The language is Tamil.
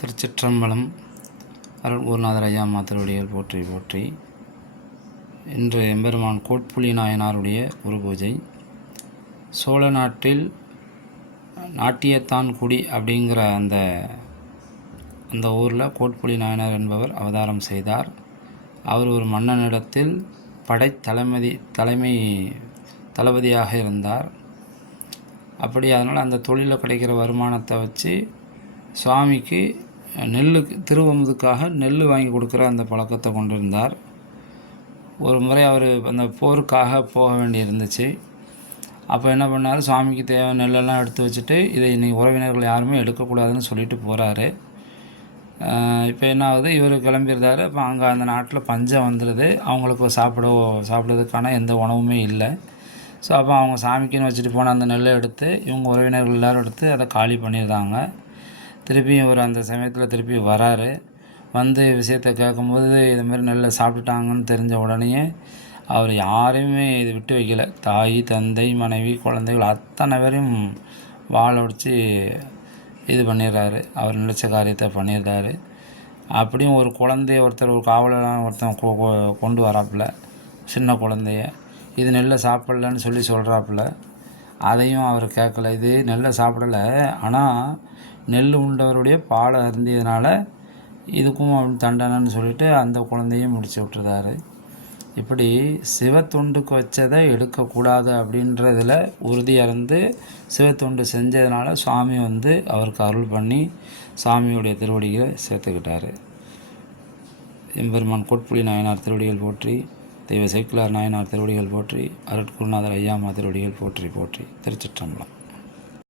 திருச்சிற்றம்பலம். அருள் குருநாதர் ஐயா மாத்தருடையல் போற்றி போற்றி. இன்று எம்பெருமான் கோட்புலி நாயனாருடைய குரு பூஜை. சோழ நாட்டில் நாட்டியத்தான் குடி அப்படிங்கிற அந்த ஊரில் கோட்புலி நாயனார் என்பவர் அவதாரம் செய்தார். அவர் ஒரு மன்னனிடத்தில் தளபதியாக இருந்தார். அப்படி அதனால் அந்த தொழிலில் கிடைக்கிற வருமானத்தை வச்சு சுவாமிக்கு திருவமுதுக்காக நெல் வாங்கி கொடுக்குற அந்த பழக்கத்தை கொண்டிருந்தார். ஒரு முறை அவர் அந்த போருக்காக போக வேண்டி இருந்துச்சு. அப்போ என்ன பண்ணார், சுவாமிக்கு தேவை நெல்லெல்லாம் எடுத்து வச்சுட்டு இதை இன்னைக்கு உறவினர்கள் யாருமே எடுக்கக்கூடாதுன்னு சொல்லிட்டு போகிறாரு. இப்போ என்ன ஆகுது, இவர் கிளம்பிடுறாரு. இப்போ அங்கே அந்த நாட்டில் பஞ்சம் வந்துடுது. அவங்களுக்கு சாப்பிட்றதுக்கான எந்த உணவுமே இல்லை. ஸோ அப்போ அவங்க சாமிக்குன்னு வச்சுட்டு போன அந்த நெல்லை எடுத்து இவங்க உறவினர்கள் எல்லோரும் எடுத்து அதை காலி பண்ணிடுறாங்க. திருப்பியும் இவர் அந்த சமயத்தில் திருப்பி வராரு. வந்து விஷயத்தை கேட்கும்போது இதுமாதிரி நெல்லை சாப்பிட்டுட்டாங்கன்னு தெரிஞ்ச உடனே அவர் யாரையுமே இது விட்டு வைக்கல. தாய், தந்தை, மனைவி, குழந்தைகள் அத்தனை பேரையும் வாழை உடைச்சி இது பண்ணிடுறாரு. அவர் நினைச்ச காரியத்தை பண்ணிடுறாரு. அப்படியும் ஒரு குழந்தைய ஒரு காவலரான ஒருத்தன் கொண்டு வராப்புல, சின்ன குழந்தைய. இது நெல்லை சாப்பிட்லன்னு சொல்கிறாப்புல. அதையும் அவர் கேட்கல. இது நெல்லை சாப்பிடலை, ஆனால் நெல் உண்டவருடைய பாலை அருந்தியதுனால இதுக்கும் தண்டனைன்னு சொல்லிட்டு அந்த குழந்தையும் முடிச்சு விட்டுருந்தாரு. இப்படி சிவத்தொண்டுக்கு வச்சதை எடுக்கக்கூடாது அப்படின்றதில் உறுதியாக இருந்து சிவத்தொண்டு செஞ்சதுனால சுவாமி அவருக்கு அருள் பண்ணி சாமியுடைய திருவடிகளை சேர்த்துக்கிட்டார். எம்பெருமான் கோட்புலி நாயனார் திருவடிகள் போற்றி, தெய்வ சேக்கிழார் நாயனார் திருவடிகள் போற்றி, அருட்குருநாதர் ஐயாமா திருவடிகள் போற்றி போற்றி. திருச்சிற்றம்பலம்.